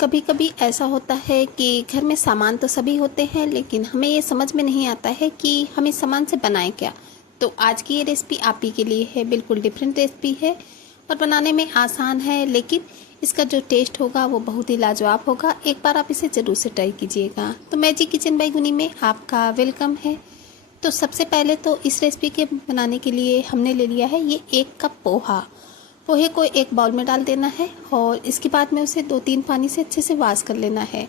कभी कभी ऐसा होता है कि घर में सामान तो सभी होते हैं, लेकिन हमें ये समझ में नहीं आता है कि हम इस सामान से बनाएं क्या। तो आज की ये रेसिपी आप ही के लिए है। बिल्कुल डिफरेंट रेसिपी है और बनाने में आसान है, लेकिन इसका जो टेस्ट होगा वो बहुत ही लाजवाब होगा। एक बार आप इसे ज़रूर से ट्राई कीजिएगा। तो मैजिक किचन बाय गुनी में आपका वेलकम है। तो सबसे पहले तो इस रेसिपी के बनाने के लिए हमने ले लिया है ये 1 कप पोहा। पोहे को एक बाउल में डाल देना है और इसके बाद में उसे 2-3 पानी से अच्छे से वॉश कर लेना है,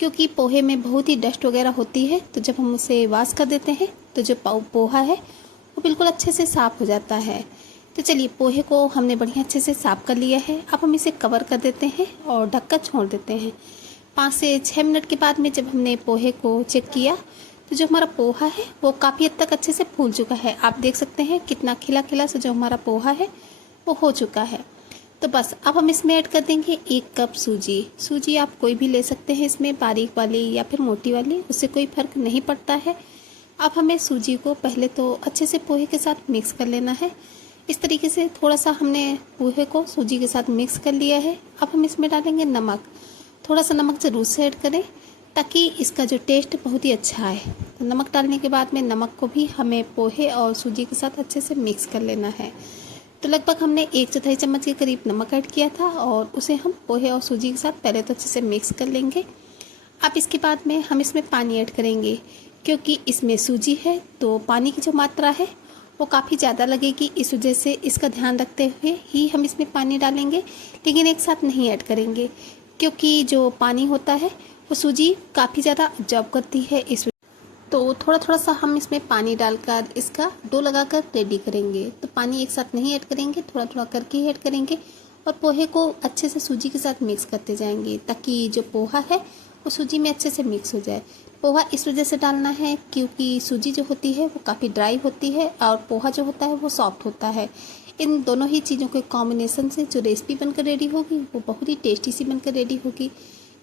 क्योंकि पोहे में बहुत ही डस्ट वगैरह होती है। तो जब हम उसे वॉश कर देते हैं तो जो पोहा है वो बिल्कुल अच्छे से साफ़ हो जाता है। तो चलिए, पोहे को हमने बढ़िया अच्छे से साफ़ कर लिया है। अब हम इसे कवर कर देते हैं और ढककर छोड़ देते हैं। 5 से 6 मिनट के बाद में जब हमने पोहे को चेक किया तो जो हमारा पोहा है वो काफ़ी हद तक अच्छे से फूल चुका है। आप देख सकते हैं कितना खिला खिला से जो हमारा पोहा है वो हो चुका है। तो बस अब हम इसमें ऐड कर देंगे 1 कप सूजी। सूजी आप कोई भी ले सकते हैं, इसमें बारीक वाली या फिर मोटी वाली, उससे कोई फ़र्क नहीं पड़ता है। अब हमें सूजी को पहले तो अच्छे से पोहे के साथ मिक्स कर लेना है। इस तरीके से थोड़ा सा हमने पोहे को सूजी के साथ मिक्स कर लिया है। अब हम इसमें डालेंगे नमक। थोड़ा सा नमक ज़रूर से ऐड करें ताकि इसका जो टेस्ट बहुत ही अच्छा है। तो नमक डालने के बाद में नमक को भी हमें पोहे और सूजी के साथ अच्छे से मिक्स कर लेना है। तो लगभग हमने 1/4 चम्मच के करीब नमक ऐड किया था और उसे हम पोहे और सूजी के साथ पहले तो अच्छे से मिक्स कर लेंगे। अब इसके बाद में हम इसमें पानी ऐड करेंगे, क्योंकि इसमें सूजी है तो पानी की जो मात्रा है वो काफ़ी ज़्यादा लगेगी। इस वजह से इसका ध्यान रखते हुए ही हम इसमें पानी डालेंगे, लेकिन एक साथ नहीं ऐड करेंगे, क्योंकि जो पानी होता है वो सूजी काफ़ी ज़्यादा ऑब्जॉर्ब करती है। इस तो थोड़ा थोड़ा सा हम इसमें पानी डालकर इसका डो लगाकर रेडी करेंगे। तो पानी एक साथ नहीं ऐड करेंगे, थोड़ा थोड़ा करके ही ऐड करेंगे और पोहे को अच्छे से सूजी के साथ मिक्स करते जाएंगे, ताकि जो पोहा है वो सूजी में अच्छे से मिक्स हो जाए। पोहा इस वजह से डालना है क्योंकि सूजी जो होती है वो काफ़ी ड्राई होती है और पोहा जो होता है वो सॉफ्ट होता है। इन दोनों ही चीज़ों के कॉम्बिनेशन से जो रेसिपी बनकर रेडी होगी वो बहुत ही टेस्टी सी बनकर रेडी होगी।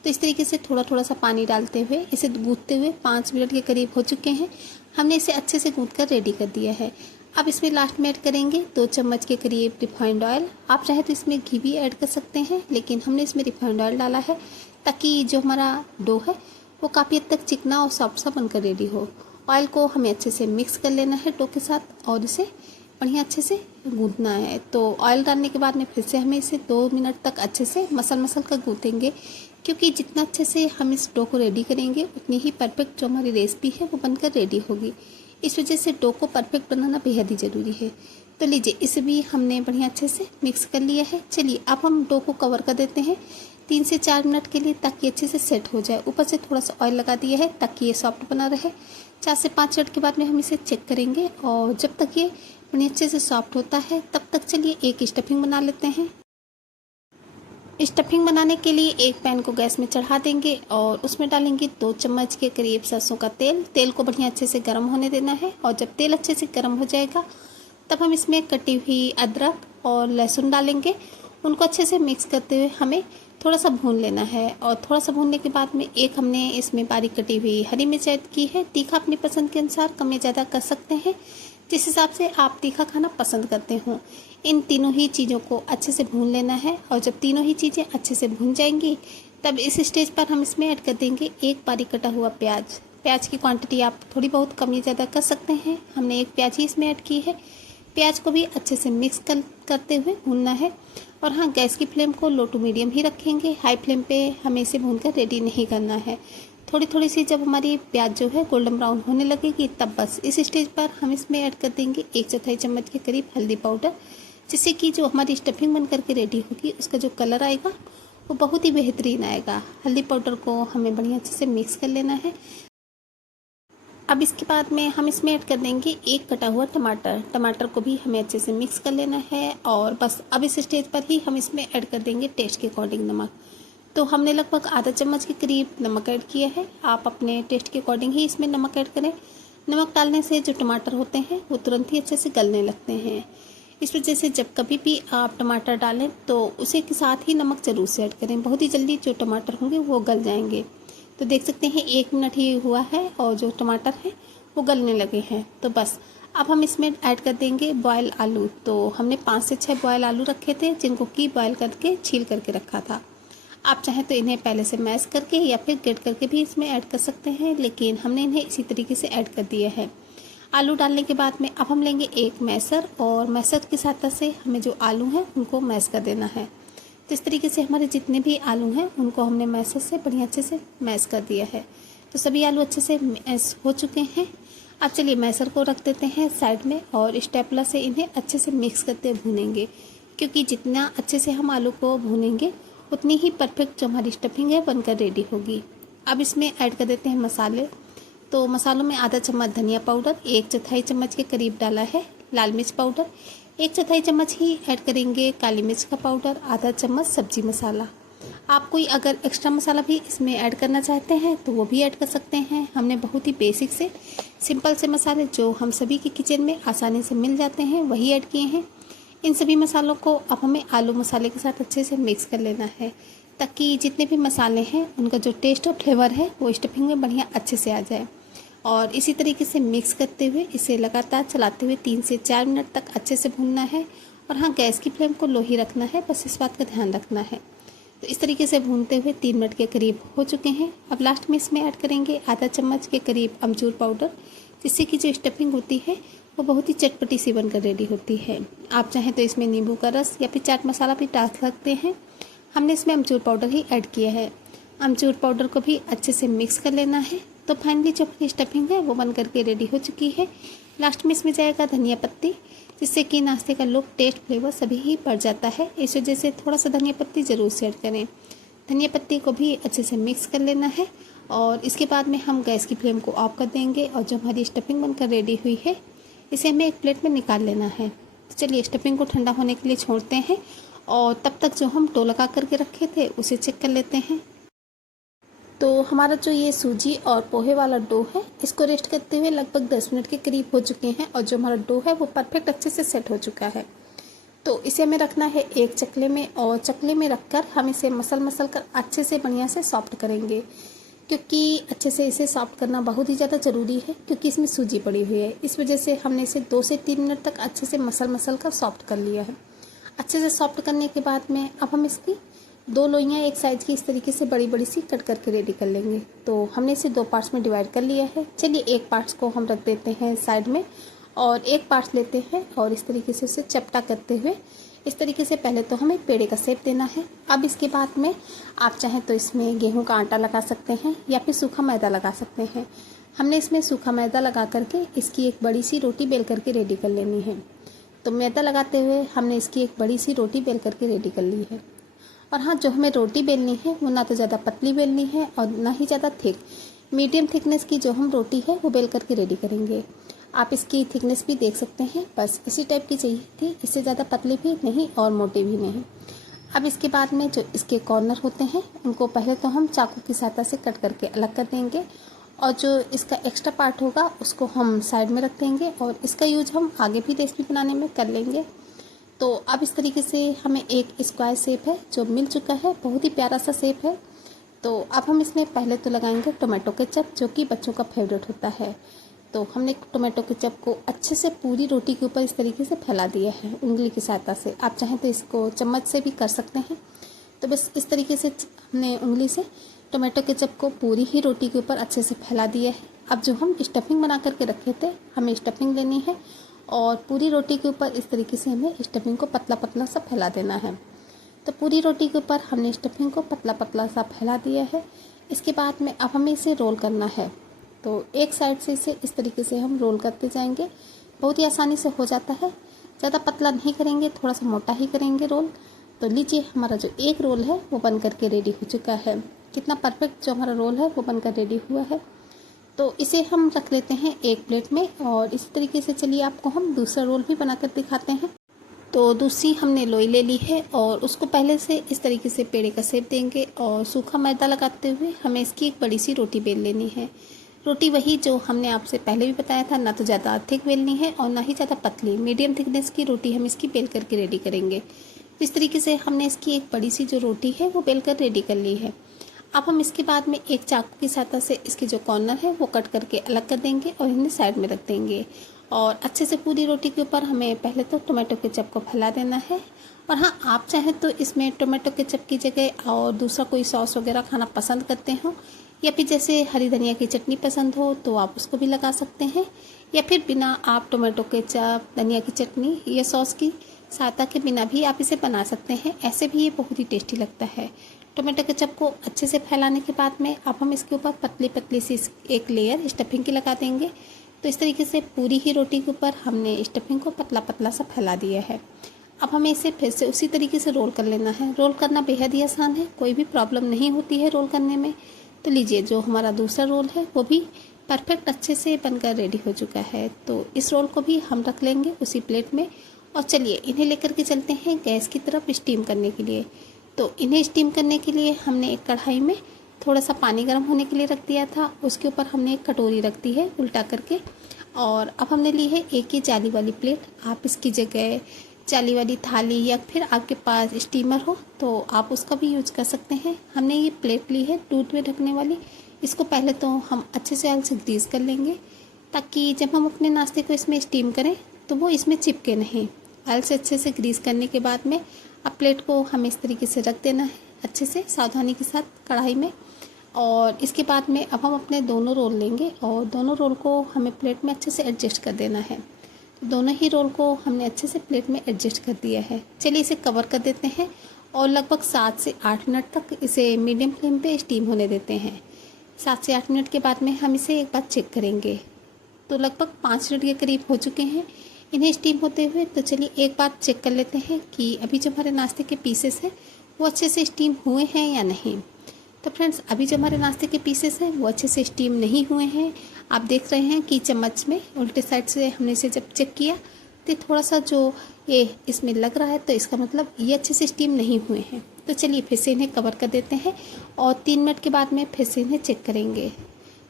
तो इस तरीके से थोड़ा थोड़ा सा पानी डालते हुए इसे गूँथते हुए 5 मिनट के करीब हो चुके हैं। हमने इसे अच्छे से गूँथ कर रेडी कर दिया है। अब इसमें लास्ट में ऐड करेंगे 2 चम्मच के करीब रिफाइंड ऑयल। आप चाहे तो इसमें घी भी ऐड कर सकते हैं, लेकिन हमने इसमें रिफाइंड ऑयल डाला है ताकि जो हमारा डो है वो काफ़ी हद तक चिकना और सॉफ्ट सा बनकर रेडी हो। ऑयल को हमें अच्छे से मिक्स कर लेना है डो के साथ और इसे बढ़िया अच्छे से गूँथना है। तो ऑयल डालने के बाद में फिर से हमें इसे 2 मिनट तक अच्छे से मसल कर गूँथेंगे, क्योंकि जितना अच्छे से हम इस डो को रेडी करेंगे उतनी ही परफेक्ट जो हमारी रेसिपी है वो बनकर रेडी होगी। इस वजह से डो को परफेक्ट बनाना बेहद ही ज़रूरी है। तो लीजिए, इसे भी हमने बढ़िया अच्छे से मिक्स कर लिया है। चलिए, अब हम डो को कवर कर देते हैं 3 से 4 मिनट के लिए, ताकि अच्छे से सेट हो जाए। ऊपर से थोड़ा सा ऑयल लगा दिया है ताकि ये सॉफ्ट बना रहे। 4 से 5 मिनट के बाद में हम इसे चेक करेंगे और जब तक ये बढ़िया अच्छे से सॉफ्ट होता है तब तक चलिए एक स्टफिंग बना लेते हैं। स्टफिंग बनाने के लिए एक पैन को गैस में चढ़ा देंगे और उसमें डालेंगे 2 चम्मच के करीब सरसों का तेल। तेल को बढ़िया अच्छे से गर्म होने देना है और जब तेल अच्छे से गर्म हो जाएगा तब हम इसमें कटी हुई अदरक और लहसुन डालेंगे। उनको अच्छे से मिक्स करते हुए हमें थोड़ा सा भून लेना है और थोड़ा सा भूनने के बाद में एक हमने इसमें बारीक कटी हुई हरी मिर्च ऐड की है। तीखा अपनी पसंद के अनुसार कम या ज़्यादा कर सकते हैं, जिस हिसाब से आप तीखा खाना पसंद करते हों। इन तीनों ही चीज़ों को अच्छे से भून लेना है और जब तीनों ही चीज़ें अच्छे से भून जाएंगी तब इस स्टेज पर हम इसमें ऐड कर देंगे एक बारीक कटा हुआ प्याज। प्याज की क्वांटिटी आप थोड़ी बहुत कम या ज़्यादा कर सकते हैं। हमने एक प्याज ही इसमें ऐड की है। प्याज को भी अच्छे से मिक्स करते हुए भूनना है। और हाँ, गैस की फ्लेम को लो टू मीडियम ही रखेंगे, हाई फ्लेम पे हमें इसे भूनकर रेडी नहीं करना है। थोड़ी थोड़ी सी जब हमारी प्याज जो है गोल्डन ब्राउन होने लगेगी तब बस इस स्टेज पर हम इसमें ऐड कर देंगे 1/4 चम्मच के करीब हल्दी पाउडर, जिससे कि जो हमारी स्टफिंग बन करके रेडी होगी उसका जो कलर आएगा वो बहुत ही बेहतरीन आएगा। हल्दी पाउडर को हमें बढ़िया अच्छे से मिक्स कर लेना है। अब इसके बाद में हम इसमें ऐड कर देंगे एक कटा हुआ टमाटर। टमाटर को भी हमें अच्छे से मिक्स कर लेना है और बस अब इस स्टेज पर ही हम इसमें ऐड कर देंगे टेस्ट के अकॉर्डिंग नमक। तो हमने लगभग आधा चम्मच के करीब नमक ऐड किया है। आप अपने टेस्ट के अकॉर्डिंग ही इसमें नमक ऐड करें। नमक डालने से जो टमाटर होते हैं वो तुरंत ही अच्छे से गलने लगते हैं। इस वजह से जब कभी भी आप टमाटर डालें तो उसे के साथ ही नमक ज़रूर से ऐड करें, बहुत ही जल्दी जो टमाटर होंगे वो गल जाएंगे। तो देख सकते हैं 1 मिनट ही हुआ है और जो टमाटर हैं वो गलने लगे हैं। तो बस अब हम इसमें ऐड कर देंगे बॉयल आलू। तो हमने 5 से 6 बॉयल आलू रखे थे, जिनको की बॉयल करके छील करके रखा था। आप चाहें तो इन्हें पहले से मैश करके या फिर ग्रेट करके भी इसमें ऐड कर सकते हैं, लेकिन हमने इन्हें इसी तरीके से ऐड कर दिया है। आलू डालने के बाद में अब हम लेंगे एक मैशर और मैशर की सहायता से हमें जो आलू हैं उनको मैश कर देना है। तो इस तरीके से हमारे जितने भी आलू हैं उनको हमने मैशर से बढ़िया अच्छे से मैश कर दिया है। तो सभी आलू अच्छे से मैश हो चुके हैं। अब चलिए मैशर को रख देते हैं साइड में और स्टेपलर से इन्हें अच्छे से मिक्स करते भूनेंगे, क्योंकि जितना अच्छे से हम आलू को भूनेंगे उतनी ही परफेक्ट जो हमारी स्टफिंग है बनकर रेडी होगी। अब इसमें ऐड कर देते हैं मसाले। तो मसालों में आधा चम्मच धनिया पाउडर, 1/4 चम्मच के करीब डाला है लाल मिर्च पाउडर, 1/4 चम्मच ही ऐड करेंगे काली मिर्च का पाउडर, आधा चम्मच सब्जी मसाला। आप कोई अगर एक्स्ट्रा मसाला भी इसमें ऐड करना चाहते हैं तो वो भी ऐड कर सकते हैं। हमने बहुत ही बेसिक से सिंपल से मसाले जो हम सभी के किचन में आसानी से मिल जाते हैं वही ऐड किए हैं। इन सभी मसालों को अब हमें आलू मसाले के साथ अच्छे से मिक्स कर लेना है, ताकि जितने भी मसाले हैं उनका जो टेस्ट और फ्लेवर है वो स्टफिंग में बढ़िया अच्छे से आ जाए। और इसी तरीके से मिक्स करते हुए इसे लगातार चलाते हुए 3 से 4 मिनट तक अच्छे से भूनना है। और हाँ, गैस की फ्लेम को लो ही रखना है, बस इस बात का ध्यान रखना है। तो इस तरीके से भूनते हुए 3 मिनट के करीब हो चुके हैं। अब लास्ट में इसमें ऐड करेंगे आधा चम्मच के करीब अमचूर पाउडर, जिससे कि जो स्टफिंग होती है वो बहुत ही चटपटी सी बनकर रेडी होती है। आप चाहें तो इसमें नींबू का रस या फिर चाट मसाला भी डाल सकते हैं। हमने इसमें अमचूर पाउडर ही ऐड किया है। अमचूर पाउडर को भी अच्छे से मिक्स कर लेना है। तो फाइनली जो हमारी स्टफिंग है वो बन करके रेडी हो चुकी है। लास्ट में इसमें जाएगा धनिया पत्ती, जिससे कि नाश्ते का लुक, टेस्ट, फ्लेवर सभी ही बढ़ जाता है। इस वजह से थोड़ा सा धनिया पत्ती ज़रूर से ऐड करें। धनिया पत्ती को भी अच्छे से मिक्स कर लेना है और इसके बाद में हम गैस की फ्लेम को ऑफ कर देंगे। और जो हमारी स्टफिंग बनकर रेडी हुई है इसे हमें एक प्लेट में निकाल लेना है। तो चलिए स्टफिंग को ठंडा होने के लिए छोड़ते हैं और तब तक जो हम डो लगा करके रखे थे उसे चेक कर लेते हैं। तो हमारा जो ये सूजी और पोहे वाला डो है इसको रेस्ट करते हुए लगभग 10 मिनट के करीब हो चुके हैं और जो हमारा डो है वो परफेक्ट अच्छे से सेट हो चुका है। तो इसे हमें रखना है एक चकले में और चकले में रखकर हम इसे मसल कर अच्छे से बढ़िया से सॉफ्ट करेंगे, क्योंकि अच्छे से इसे सॉफ्ट करना बहुत ही ज़्यादा ज़रूरी है, क्योंकि इसमें सूजी पड़ी हुई है। इस वजह से हमने इसे 2 से 3 मिनट तक अच्छे से मसल कर सॉफ्ट कर लिया है। अच्छे से सॉफ्ट करने के बाद में अब हम इसकी 2 लोइयाँ एक साइज की इस तरीके से बड़ी बड़ी सी कट करके रेडी कर लेंगे। तो हमने इसे 2 पार्ट्स में डिवाइड कर लिया है। चलिए एक पार्ट्स को हम रख देते हैं साइड में और एक पार्ट्स लेते हैं और इस तरीके से उसे चपटा करते हुए इस तरीके से पहले तो हमें पेड़े का शेप देना है। अब इसके बाद में आप चाहें तो इसमें गेहूं का आटा लगा सकते हैं या फिर सूखा मैदा लगा सकते हैं। हमने इसमें सूखा मैदा लगा करके इसकी एक बड़ी सी रोटी बेल करके रेडी कर लेनी है। तो मैदा लगाते हुए हमने इसकी एक बड़ी सी रोटी बेल करके रेडी कर ली है। और हाँ, जो हमें रोटी बेलनी है वो ना तो ज़्यादा पतली बेलनी है और ना ही ज़्यादा थिक, मीडियम थिकनेस की जो हम रोटी है वो बेल करके रेडी करेंगे। आप इसकी थिकनेस भी देख सकते हैं, बस इसी टाइप की चाहिए थी, इससे ज़्यादा पतली भी नहीं और मोटी भी नहीं। अब इसके बाद में जो इसके कॉर्नर होते हैं उनको पहले तो हम चाकू की सहायता से कट करके अलग कर देंगे और जो इसका एक्स्ट्रा पार्ट होगा उसको हम साइड में रख देंगे और इसका यूज हम आगे भी रेसिपी बनाने में कर लेंगे। तो अब इस तरीके से हमें एक स्क्वायर शेप है जो मिल चुका है, बहुत ही प्यारा सा शेप है। तो अब हम इसमें पहले तो लगाएंगे टोमेटो केचप, जो कि बच्चों का फेवरेट होता है। तो हमने टोमेटो केचप को अच्छे से पूरी रोटी के ऊपर इस तरीके से फैला दिया है उंगली की सहायता से। आप चाहें तो इसको चम्मच से भी कर सकते हैं। तो बस इस तरीके से हमने उंगली से टोमेटो केचप को पूरी ही रोटी के ऊपर अच्छे से फैला दिया है। अब जो हम स्टफिंग बना करके रखे थे हमें स्टफिंग लेनी है और पूरी रोटी के ऊपर इस तरीके से हमें स्टफिंग को पतला पतला सा फैला देना है। तो पूरी रोटी के ऊपर हमने स्टफिंग को पतला पतला सा फैला दिया है। इसके बाद में अब हमें इसे रोल करना है। तो एक साइड से इसे इस तरीके से हम रोल करते जाएंगे, बहुत ही आसानी से हो जाता है। ज़्यादा पतला नहीं करेंगे, थोड़ा सा मोटा ही करेंगे रोल। तो लीजिए हमारा जो एक रोल है वो बन करके रेडी हो चुका है। कितना परफेक्ट जो हमारा रोल है वो बनकर रेडी हुआ है। तो इसे हम रख लेते हैं एक प्लेट में और इसी तरीके से चलिए आपको हम दूसरा रोल भी बनाकर दिखाते हैं। तो दूसरी हमने लोई ले ली है और उसको पहले से इस तरीके से पेड़े का शेप देंगे और सूखा मैदा लगाते हुए हमें इसकी एक बड़ी सी रोटी बेल लेनी है। रोटी वही जो हमने आपसे पहले भी बताया था, ना तो ज़्यादा थिक बेलनी है और ना ही ज़्यादा पतली, मीडियम थिकनेस की रोटी हम इसकी बेल करके रेडी करेंगे। इस तरीके से हमने इसकी एक बड़ी सी जो रोटी है वो बेल कर रेडी कर ली है। अब हम इसके बाद में एक चाकू की सहायता से इसके जो कॉर्नर है वो कट करके अलग कर देंगे और इन्हें साइड में रख देंगे। और अच्छे से पूरी रोटी के ऊपर हमें पहले तो टोमेटो केचप को फैला देना है और हाँ, आप चाहें तो इसमें टोमेटो केचप की जगह और दूसरा कोई सॉस वगैरह खाना पसंद करते हो, या फिर जैसे हरी धनिया की चटनी पसंद हो तो आप उसको भी लगा सकते हैं, या फिर बिना आप टोमेटो केचप, धनिया की चटनी या सॉस की सहायता के बिना भी आप इसे बना सकते हैं। ऐसे भी ये बहुत ही टेस्टी लगता है। टोमेटो केचप को अच्छे से फैलाने के बाद में अब हम इसके ऊपर पतली पतली सी एक लेयर स्टफिंग की लगा देंगे। तो इस तरीके से पूरी ही रोटी के ऊपर हमने स्टफिंग को पतला पतला सा फैला दिया है। अब हमें इसे फिर से उसी तरीके से रोल कर लेना है। रोल करना बेहद ही आसान है, कोई भी प्रॉब्लम नहीं होती है रोल करने में। तो लीजिए, जो हमारा दूसरा रोल है वो भी परफेक्ट अच्छे से बनकर रेडी हो चुका है। तो इस रोल को भी हम रख लेंगे उसी प्लेट में, और चलिए इन्हें लेकर के चलते हैं गैस की तरफ स्टीम करने के लिए। तो इन्हें स्टीम करने के लिए हमने एक कढ़ाई में थोड़ा सा पानी गर्म होने के लिए रख दिया था। उसके ऊपर हमने एक कटोरी रख दी है उल्टा करके, और अब हमने ली है एक ही जाली वाली प्लेट। आप इसकी जगह जाली वाली थाली या फिर आपके पास स्टीमर हो तो आप उसका भी यूज कर सकते हैं। हमने ये प्लेट ली है दूध में ढकने वाली। इसको पहले तो हम अच्छे से ऑयल से ग्रीस कर लेंगे, ताकि जब हम अपने नाश्ते को इसमें स्टीम करें तो वो इसमें चिपके नहीं। ऑयल से अच्छे से ग्रीस करने के बाद में अब प्लेट को हमें इस तरीके से रख देना है अच्छे से सावधानी के साथ कढ़ाई में। और इसके बाद में अब हम अपने दोनों रोल लेंगे और दोनों रोल को हमें प्लेट में अच्छे से एडजस्ट कर देना है। दोनों ही रोल को हमने अच्छे से प्लेट में एडजस्ट कर दिया है। चलिए इसे कवर कर देते हैं और लगभग 7 से 8 मिनट तक इसे मीडियम फ्लेम पे स्टीम होने देते हैं। 7 से 8 मिनट के बाद में हम इसे एक बार चेक करेंगे। तो लगभग 5 मिनट के करीब हो चुके हैं इन्हें स्टीम होते हुए। तो चलिए एक बार चेक कर लेते हैं कि अभी जो हमारे नाश्ते के पीसेस हैं वो अच्छे से स्टीम हुए हैं या नहीं। तो फ्रेंड्स, अभी जो हमारे नाश्ते के पीसेस हैं वो अच्छे से स्टीम नहीं हुए हैं। आप देख रहे हैं कि चम्मच में उल्टे साइड से हमने इसे जब चेक किया तो थोड़ा सा जो ये इसमें लग रहा है, तो इसका मतलब ये अच्छे से स्टीम नहीं हुए हैं। तो चलिए फिर से इन्हें कवर कर देते हैं और 3 मिनट के बाद में फिर से इन्हें चेक करेंगे।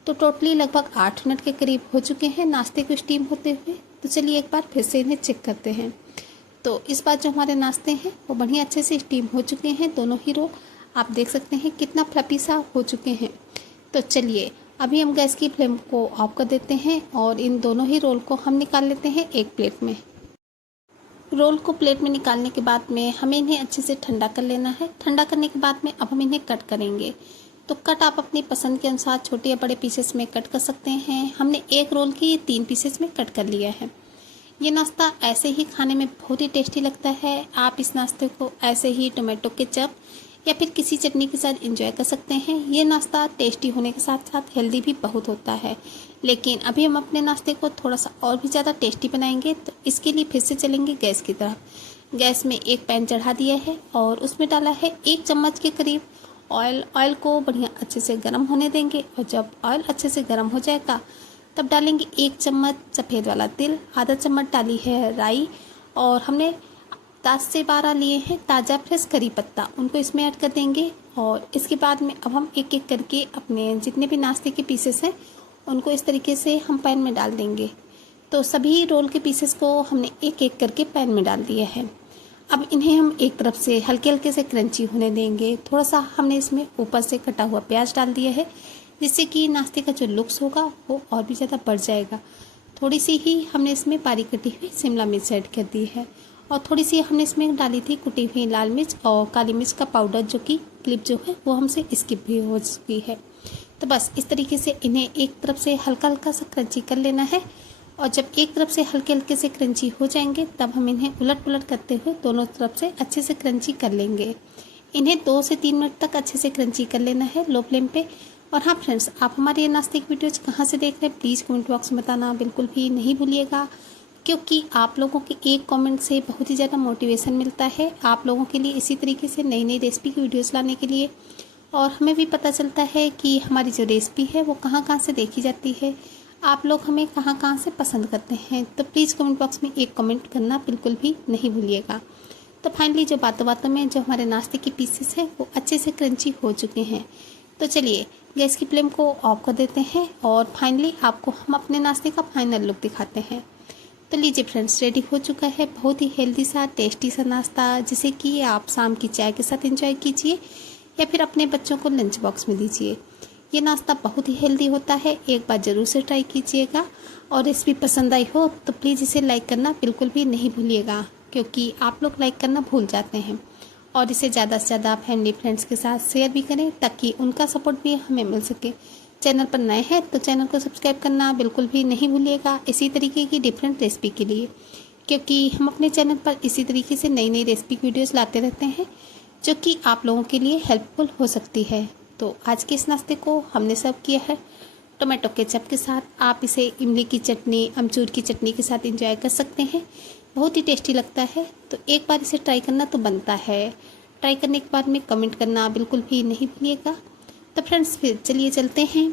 तो टोटली लगभग 8 मिनट के करीब हो चुके हैं नाश्ते को स्टीम होते हुए। तो चलिए एक बार फिर से इन्हें चेक करते हैं। तो इस बार जो हमारे नाश्ते हैं वो बढ़िया अच्छे से स्टीम हो चुके हैं। दोनों ही रोल आप देख सकते हैं कितना फ्लफी सा हो चुके हैं। तो चलिए अभी हम गैस की फ्लेम को ऑफ कर देते हैं और इन दोनों ही रोल को हम निकाल लेते हैं एक प्लेट में। रोल को प्लेट में निकालने के बाद में हमें इन्हें अच्छे से ठंडा कर लेना है। ठंडा करने के बाद में अब हम इन्हें कट करेंगे। तो कट आप अपनी पसंद के अनुसार छोटे या बड़े पीसेस में कट कर सकते हैं। हमने एक रोल की 3 पीसेस में कट कर लिया है। ये नाश्ता ऐसे ही खाने में बहुत ही टेस्टी लगता है। आप इस नाश्ते को ऐसे ही टोमेटो केचप या फिर किसी चटनी के साथ एंजॉय कर सकते हैं। ये नाश्ता टेस्टी होने के साथ साथ हेल्दी भी बहुत होता है। लेकिन अभी हम अपने नाश्ते को थोड़ा सा और भी ज़्यादा टेस्टी बनाएंगे, तो इसके लिए फिर से चलेंगे गैस की तरफ। गैस में एक पैन चढ़ा दिया है और उसमें डाला है 1 चम्मच के करीब ऑयल। ऑयल को बढ़िया अच्छे से गर्म होने देंगे और जब ऑयल अच्छे से गर्म हो जाएगा तब डालेंगे 1 चम्मच सफ़ेद वाला तिल, आधा चम्मच डाली है राई, और हमने 10 से 12 लिए हैं ताज़ा फ्रेश करी पत्ता, उनको इसमें ऐड कर देंगे। और इसके बाद में अब हम एक एक करके अपने जितने भी नाश्ते के पीसेस हैं उनको इस तरीके से हम पैन में डाल देंगे। तो सभी रोल के पीसेस को हमने एक एक करके पैन में डाल दिया है। अब इन्हें हम एक तरफ से हल्के हल्के से क्रंची होने देंगे। थोड़ा सा हमने इसमें ऊपर से कटा हुआ प्याज डाल दिया है, जिससे कि नाश्ते का जो लुक्स होगा वो और भी ज़्यादा बढ़ जाएगा। थोड़ी सी ही हमने इसमें बारीक कटी हुई शिमला मिर्च ऐड कर दी है, और थोड़ी सी हमने इसमें डाली थी कुटी हुई लाल मिर्च और काली मिर्च का पाउडर, जो कि क्लिप जो है वो हमसे स्किप भी हो चुकी है। तो बस इस तरीके से इन्हें एक तरफ से हल्का हल्का सा क्रंची कर लेना है, और जब एक तरफ से हल्के हल्के से क्रंची हो जाएंगे तब हम इन्हें उलट पुलट करते हुए दोनों तरफ से अच्छे से क्रंची कर लेंगे। इन्हें 2 से 3 मिनट तक अच्छे से क्रंची कर लेना है लो फ्लेम पे। और हाँ फ्रेंड्स, आप हमारे ये नाश्ते की वीडियोज़ कहाँ से देख रहे हैं प्लीज़ कमेंट बॉक्स में बताना बिल्कुल भी नहीं भूलिएगा, क्योंकि आप लोगों के एक कमेंट से बहुत ही ज़्यादा मोटिवेशन मिलता है आप लोगों के लिए इसी तरीके से नई नई रेसिपी की वीडियोस लाने के लिए। और हमें भी पता चलता है कि हमारी जो रेसिपी है वो कहाँ कहाँ से देखी जाती है, आप लोग हमें कहाँ कहाँ से पसंद करते हैं। तो प्लीज़ कमेंट बॉक्स में एक कमेंट करना बिल्कुल भी नहीं भूलिएगा। तो फाइनली जो बातों बातों में जो हमारे नाश्ते के पीसेस हैं वो अच्छे से क्रंची हो चुके हैं। तो चलिए गैस की फ्लेम को ऑफ कर देते हैं और फाइनली आपको हम अपने नाश्ते का फाइनल लुक दिखाते हैं। तो लीजिए फ्रेंड्स, रेडी हो चुका है बहुत ही हेल्दी सा टेस्टी सा नाश्ता, जिसे कि आप शाम की चाय के साथ एंजॉय कीजिए या फिर अपने बच्चों को लंच बॉक्स में दीजिए। ये नाश्ता बहुत ही हेल्दी होता है, एक बार ज़रूर से ट्राई कीजिएगा। और रेसिपी पसंद आई हो तो प्लीज़ इसे लाइक करना बिल्कुल भी नहीं भूलिएगा। क्योंकि आप लोग लाइक करना भूल जाते हैं। और इसे ज़्यादा से ज़्यादा फैमिली फ्रेंड्स के साथ शेयर भी करें ताकि उनका सपोर्ट भी हमें मिल सके। चैनल पर नए हैं तो चैनल को सब्सक्राइब करना बिल्कुल भी नहीं भूलिएगा इसी तरीके की डिफरेंट रेसिपी के लिए, क्योंकि हम अपने चैनल पर इसी तरीके से नई नई रेसिपी वीडियोस लाते रहते हैं जो कि आप लोगों के लिए हेल्पफुल हो सकती है। तो आज के इस नाश्ते को हमने सर्व किया है टोमेटो केचप के साथ। आप इसे इमली की चटनी, अमचूर की चटनी के साथ एंजॉय कर सकते हैं, बहुत ही टेस्टी लगता है। तो एक बार इसे ट्राई करना तो बनता है। ट्राई करने के बाद में कमेंट करना बिल्कुल भी नहीं भूलिएगा। तो फ्रेंड्स फिर चलिए चलते हैं